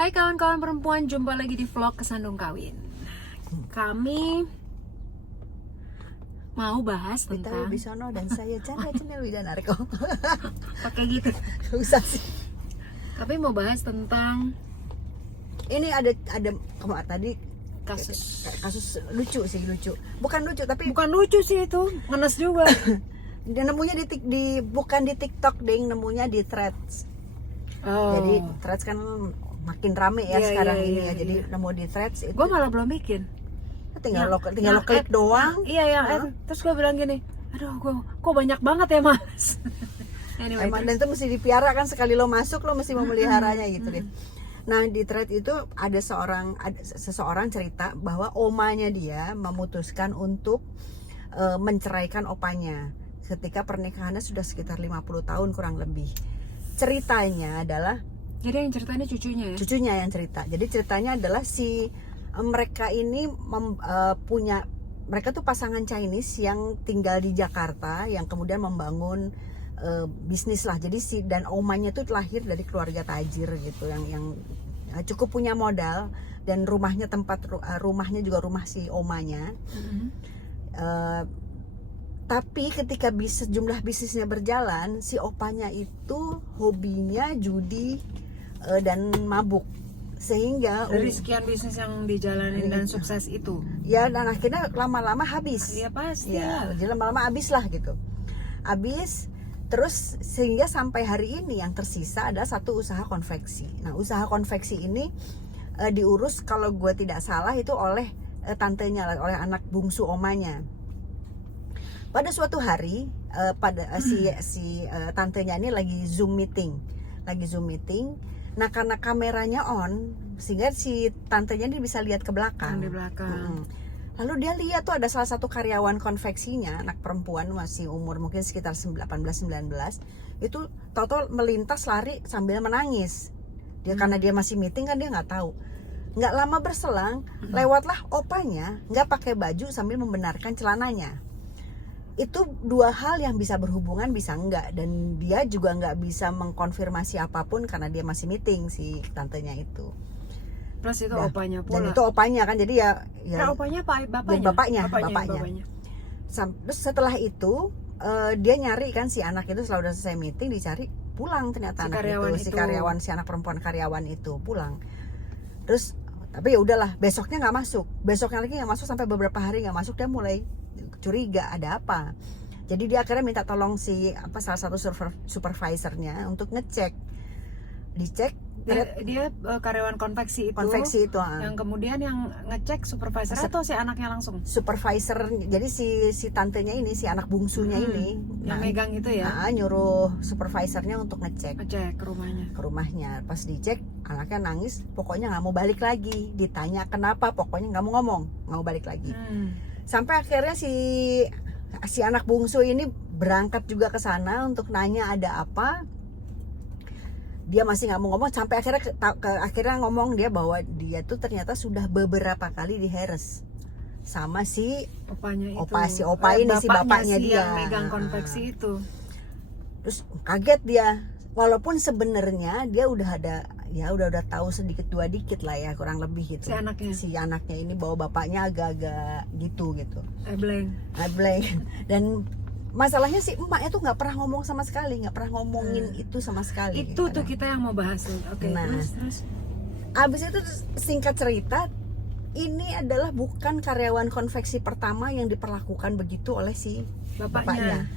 Hai kawan-kawan perempuan, jumpa lagi di vlog Kesandung Kawin. Kami mau bahas Vita tentang Wibisono dan saya Chandra Cendil Widanarko. pakai gitu. Usah sih. Kami mau bahas tentang Ini ada kemarin tadi kasus lucu. Bukan lucu tapi bukan lucu sih, itu ngenes juga. dia nemunya bukan di TikTok, ding, nemunya di Threads. Oh. Jadi Threads kan makin rame ya Iya, sekarang iya, ini iya, ya. Jadi iya. nemu di Threads itu. Gue malah belum bikin. tinggal lo Yang klik add, doang. Iya, yang add. Terus gue bilang gini, aduh, kok banyak banget ya mas. Anyway, Emang, dan itu mesti dipiara kan, sekali lo masuk lo mesti memeliharanya gitu deh. Nah, di thread itu ada seseorang cerita bahwa omanya dia memutuskan untuk menceraikan opanya ketika pernikahannya sudah sekitar 50 tahun kurang lebih. Ceritanya adalah jadi yang ceritanya cucunya ya? Cucunya yang cerita. Jadi ceritanya adalah mereka ini mereka tuh pasangan Chinese yang tinggal di Jakarta, yang kemudian membangun bisnis lah. Jadi dan omanya tuh lahir dari keluarga tajir gitu, yang cukup punya modal, dan rumahnya juga rumah si omanya. Tapi ketika jumlah bisnisnya berjalan, si opanya itu hobinya judi dan mabuk, sehingga dari sekian bisnis yang dijalanin dan sukses itu ya, dan akhirnya lama-lama habis. ya pasti Ya, lah. jadi lama-lama habis lah gitu. Habis terus, sehingga sampai hari ini yang tersisa ada satu usaha konveksi. Nah, usaha konveksi ini diurus, kalau gue tidak salah, itu oleh tantenya, oleh anak bungsu omanya. Pada suatu hari si tantenya ini lagi Zoom meeting. Nah, karena kameranya on, sehingga si tantenya ini bisa lihat ke belakang. Di belakang. Lalu dia lihat tuh ada salah satu karyawan konveksinya, anak perempuan, masih umur mungkin sekitar 18-19, itu tahu-tahu melintas lari sambil menangis. Karena dia masih meeting kan, dia nggak tahu. Nggak lama berselang, lewatlah opanya nggak pakai baju sambil membenarkan celananya. Itu dua hal yang bisa berhubungan, bisa enggak, dan dia juga nggak bisa mengkonfirmasi apapun karena dia masih meeting, si tantenya itu. Plus itu opanya pula. Dan itu opanya kan, jadi ya opanya bapaknya. Bapaknya. Terus setelah itu dia nyari kan, si anak itu setelah udah selesai meeting, dicari pulang ternyata si anak perempuan karyawan itu pulang. Terus tapi ya udahlah, besoknya lagi nggak masuk sampai beberapa hari nggak masuk. Dia mulai curiga ada apa. Jadi dia akhirnya minta tolong salah satu supervisornya untuk dicek. Dia karyawan konveksi itu yang kemudian yang ngecek supervisor atau si anaknya langsung? Supervisor. Jadi si tantenya ini, si anak bungsunya ini yang megang itu ya, nyuruh supervisornya untuk ngecek ke rumahnya. Pas dicek, anaknya nangis, pokoknya nggak mau balik lagi. Ditanya kenapa, pokoknya nggak mau ngomong, nggak mau balik lagi. Sampai akhirnya si anak bungsu ini berangkat juga ke sana untuk nanya ada apa. Dia masih nggak mau ngomong, sampai akhirnya ngomong dia bahwa dia tuh ternyata sudah beberapa kali diheres sama si opanya itu. Si bapaknya dia yang megang konveksi itu. Terus kaget dia, walaupun sebenarnya dia udah tahu sedikit dua dikit lah ya, kurang lebih gitu. Si anaknya ini bahwa bapaknya agak-agak gitu. Blank. Dan masalahnya si emaknya tuh nggak pernah ngomong sama sekali, nggak pernah ngomongin itu sama sekali. Itu tuh kita yang mau bahas. Terus abis itu, singkat cerita, ini adalah bukan karyawan konveksi pertama yang diperlakukan begitu oleh si bapaknya.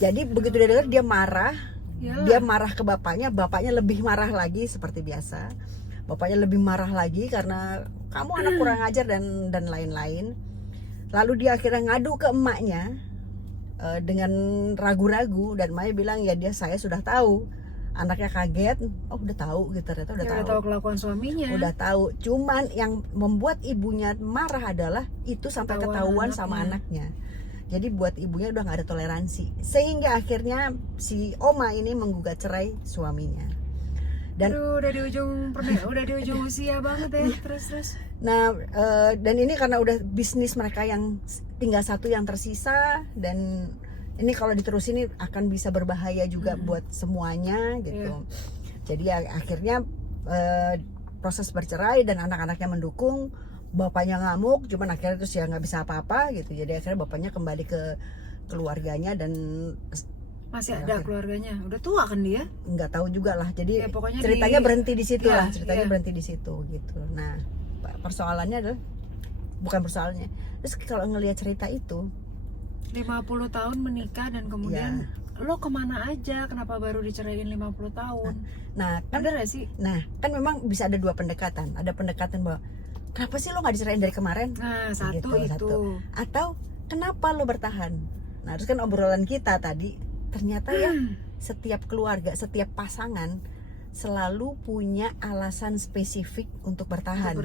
Jadi begitu dia dengar, dia marah. Yalah. Dia marah ke bapaknya lebih marah lagi seperti biasa. Bapaknya lebih marah lagi karena kamu anak kurang ajar dan lain-lain. Lalu dia akhirnya ngadu ke emaknya dengan ragu-ragu, dan emaknya bilang ya saya sudah tahu. Anaknya kaget, udah tahu gitu, ternyata udah tahu kelakuan suaminya. Udah tahu, cuman yang membuat ibunya marah adalah itu sampai ketahuan sama anaknya. Jadi buat ibunya udah gak ada toleransi, sehingga akhirnya si oma ini menggugat cerai suaminya. Dan udah di ujung usia banget ya. Terus. Nah, dan ini karena udah bisnis mereka yang tinggal satu yang tersisa, dan ini kalau diterusin ini akan bisa berbahaya juga buat semuanya gitu. Jadi akhirnya proses bercerai dan anak-anaknya mendukung, bapaknya ngamuk, cuman akhirnya terus ya nggak bisa apa-apa gitu. Jadi akhirnya bapaknya kembali ke keluarganya dan masih ada keluarganya, udah tua kan dia? Nggak tahu juga lah. Jadi ya, ceritanya berhenti di situ lah, ceritanya ya. berhenti di situ gitu. Nah persoalannya adalah bukan persoalannya. Terus kalau ngelihat cerita itu 50 tahun menikah dan kemudian lo kemana aja, kenapa baru diceraiin 50 tahun? Nah kan bener gak sih? Nah kan memang bisa ada dua pendekatan. Ada pendekatan bahwa kenapa sih lo nggak diceraiin dari kemarin? Nah satu gitu, itu atau kenapa lo bertahan? Nah terus kan obrolan kita tadi ternyata ya setiap keluarga, setiap pasangan selalu punya alasan spesifik untuk bertahan.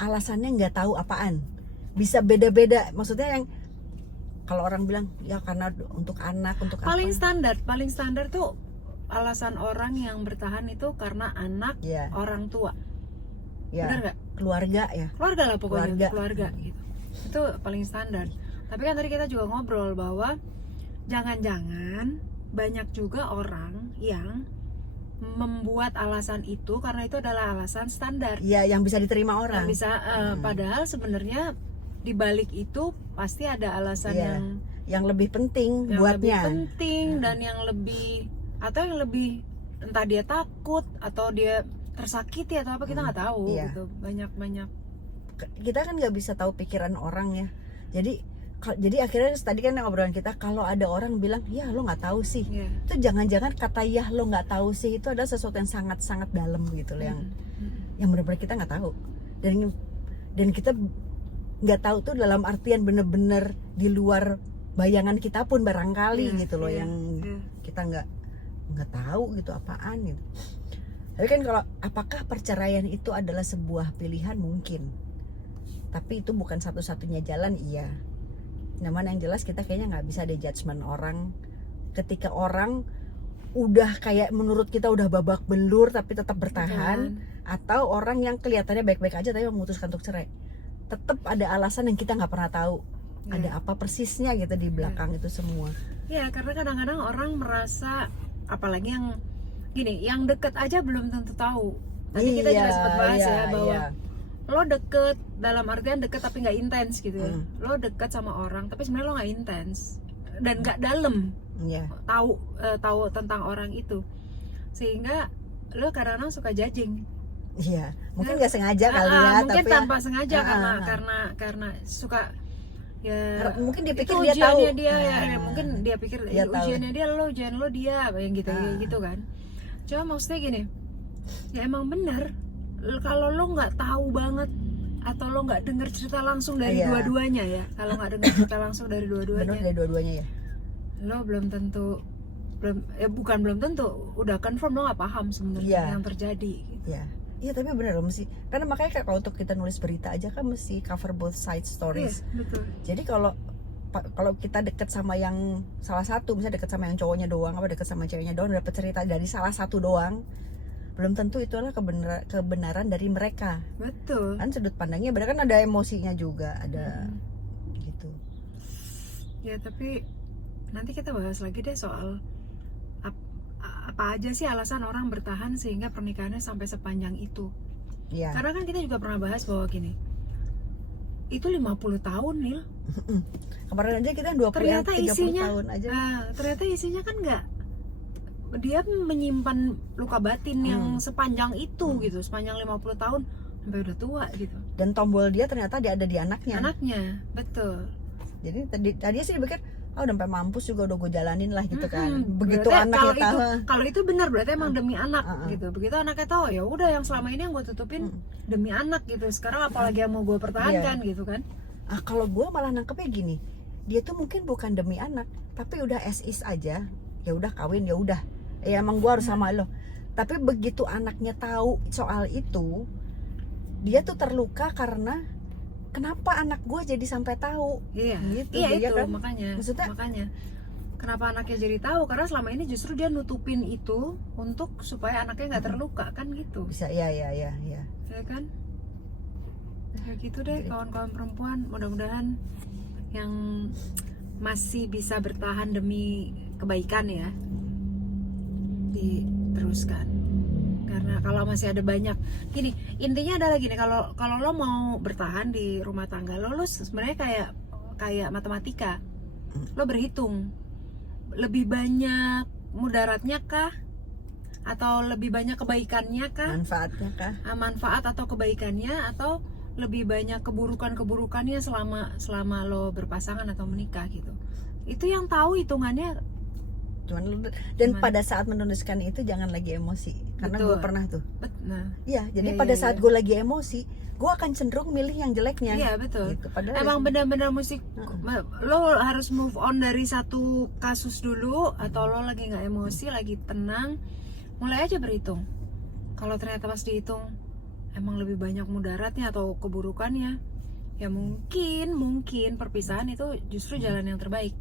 Alasannya nggak tahu apaan, bisa beda-beda. Maksudnya yang kalau orang bilang ya karena untuk anak, untuk paling apa? paling standar tuh alasan orang yang bertahan itu karena anak, orang tua. Bener nggak? Keluarga lah pokoknya, keluarga gitu. Itu paling standar. Tapi kan tadi kita juga ngobrol bahwa jangan-jangan banyak juga orang yang membuat alasan itu karena itu adalah alasan standar. Iya, yang bisa diterima orang. Yang bisa, padahal sebenarnya di balik itu pasti ada alasan yang lebih penting yang buatnya. Lebih penting dan yang lebih entah dia takut atau dia tersakiti atau apa, kita nggak tahu gitu. Banyak kita kan nggak bisa tahu pikiran orang ya. Jadi akhirnya tadi kan obrolan kita, kalau ada orang bilang ya lo nggak tahu sih, itu jangan-jangan kata ya lo nggak tahu sih itu adalah sesuatu yang sangat-sangat dalam gitu loh, yang benar-benar kita nggak tahu, dan kita nggak tahu tuh dalam artian bener-bener di luar bayangan kita pun barangkali gitu loh, yang kita nggak tahu gitu apaan gitu. Tapi kan kalau apakah perceraian itu adalah sebuah pilihan, mungkin, tapi itu bukan satu-satunya jalan. Namun yang jelas kita kayaknya nggak bisa ada judgement orang ketika orang udah kayak menurut kita udah babak belur tapi tetap bertahan, atau orang yang kelihatannya baik-baik aja tapi memutuskan untuk cerai. Tetap ada alasan yang kita nggak pernah tahu ada apa persisnya gitu di belakang itu semua. Karena kadang-kadang orang merasa, apalagi yang gini, yang deket aja belum tentu tahu. Tadi kita juga sempat bahas bahwa lo deket dalam artian deket tapi nggak intens gitu ya. Lo deket sama orang tapi sebenarnya lo nggak intens dan nggak dalam tahu tentang orang itu, sehingga lo kadang-kadang suka judging. Mungkin nggak sengaja kali ya, mungkin tapi tanpa sengaja karena suka mungkin dia pikir dia tahu mungkin dia pikir ujiannya dia lo, ujian lo dia, yang gitu kan. Cuma maksudnya gini, ya emang bener kalau lo nggak tahu banget atau lo nggak dengar cerita langsung dari dua-duanya ya, kalau nggak dengar cerita langsung dari dua-duanya, lo belum tentu udah confirm lo nggak paham sebenarnya yang terjadi gitu. Iya tapi bener loh, mesti, karena makanya kalau untuk kita nulis berita aja kan mesti cover both side stories. Betul. Jadi kalau kita deket sama yang salah satu, misalnya deket sama yang cowoknya doang, apa deket sama ceweknya doang, dapat cerita dari salah satu doang, belum tentu itu adalah kebenaran dari mereka. Betul. Kan sudut pandangnya beda, kan ada emosinya juga, ada gitu. Ya tapi nanti kita bahas lagi deh soal apa aja sih alasan orang bertahan sehingga pernikahannya sampai sepanjang itu. Karena kan kita juga pernah bahas bahwa gini, itu 50 tahun Nil. Kemarin aja kita 20 ternyata 30 isinya, tahun aja. Ternyata isinya kan enggak, dia menyimpan luka batin yang sepanjang itu gitu, sepanjang 50 tahun sampai udah tua gitu. Dan tombol dia ternyata dia ada di anaknya. Betul. Jadi tadi sih dipikir udah sampai mampus juga udah gue jalanin lah gitu kan. Begitu berarti anaknya tahu. Kalau itu benar berarti emang demi anak gitu. Begitu anaknya tahu, ya udah yang selama ini yang gue tutupin demi anak gitu. Sekarang apalagi yang mau gue pertahankan gitu kan. Kalau gue malah nangkepnya gini, dia tuh mungkin bukan demi anak, tapi udah as is aja. Ya udah kawin, ya udah. Ya emang gue harus sama lo. Tapi begitu anaknya tahu soal itu, dia tuh terluka karena kenapa anak gue jadi sampai tahu? Gitu, itu kan? makanya kenapa anaknya jadi tahu, karena selama ini justru dia nutupin itu untuk supaya anaknya nggak terluka kan gitu. Bisa ya kan kayak gitu deh kawan-kawan perempuan. Mudah-mudahan yang masih bisa bertahan demi kebaikan ya, diteruskan. Karena kalau masih ada banyak gini, intinya adalah gini, kalau lo mau bertahan di rumah tangga lo sebenarnya kayak matematika. Lo berhitung lebih banyak mudaratnya kah atau lebih banyak kebaikannya kah, manfaatnya kah, manfaat atau kebaikannya, atau lebih banyak keburukannya selama lo berpasangan atau menikah gitu. Itu yang tahu hitungannya. Dan pada saat menuliskan itu jangan lagi emosi, karena gue pernah tuh. Nah, iya, jadi pada saat gue lagi emosi, gue akan cenderung milih yang jeleknya. Iya betul. Gitu. Emang benar-benar musik. Lo harus move on dari satu kasus dulu, atau lo lagi nggak emosi, lagi tenang, mulai aja berhitung. Kalau ternyata pas dihitung emang lebih banyak mudaratnya atau keburukannya, ya mungkin perpisahan itu justru jalan yang terbaik.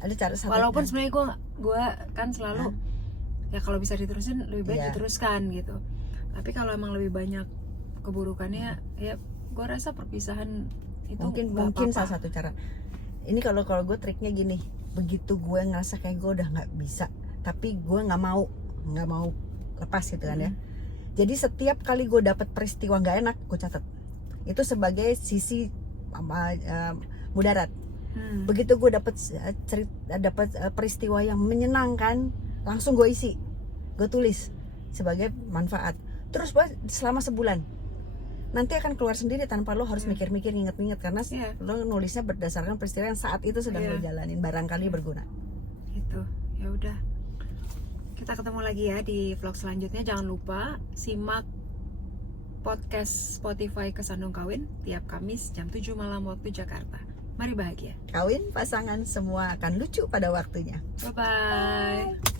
Ada cara satu. Walaupun sebenarnya gue kan selalu ya kalau bisa diterusin lebih baik diteruskan gitu. Tapi kalau emang lebih banyak keburukannya, ya gue rasa perpisahan itu mungkin salah satu cara. Ini kalau gue triknya gini, begitu gue ngerasa kayak gue udah nggak bisa, tapi gue nggak mau lepas gitu kan ya. Jadi setiap kali gue dapet peristiwa nggak enak, gue catat. Itu sebagai sisi mudarat. Begitu gue dapet peristiwa yang menyenangkan, langsung gue isi, gue tulis sebagai manfaat. Terus selama sebulan, nanti akan keluar sendiri tanpa lo harus mikir-mikir, inget-inget, karena lo nulisnya berdasarkan peristiwa yang saat itu sedang lo jalanin, barangkali berguna. Itu ya udah. Kita ketemu lagi ya di vlog selanjutnya. Jangan lupa simak podcast Spotify Kesandung Kawin tiap Kamis jam 7 malam waktu Jakarta. Mari bahagia. Kawin pasangan semua akan lucu pada waktunya. Bye-bye.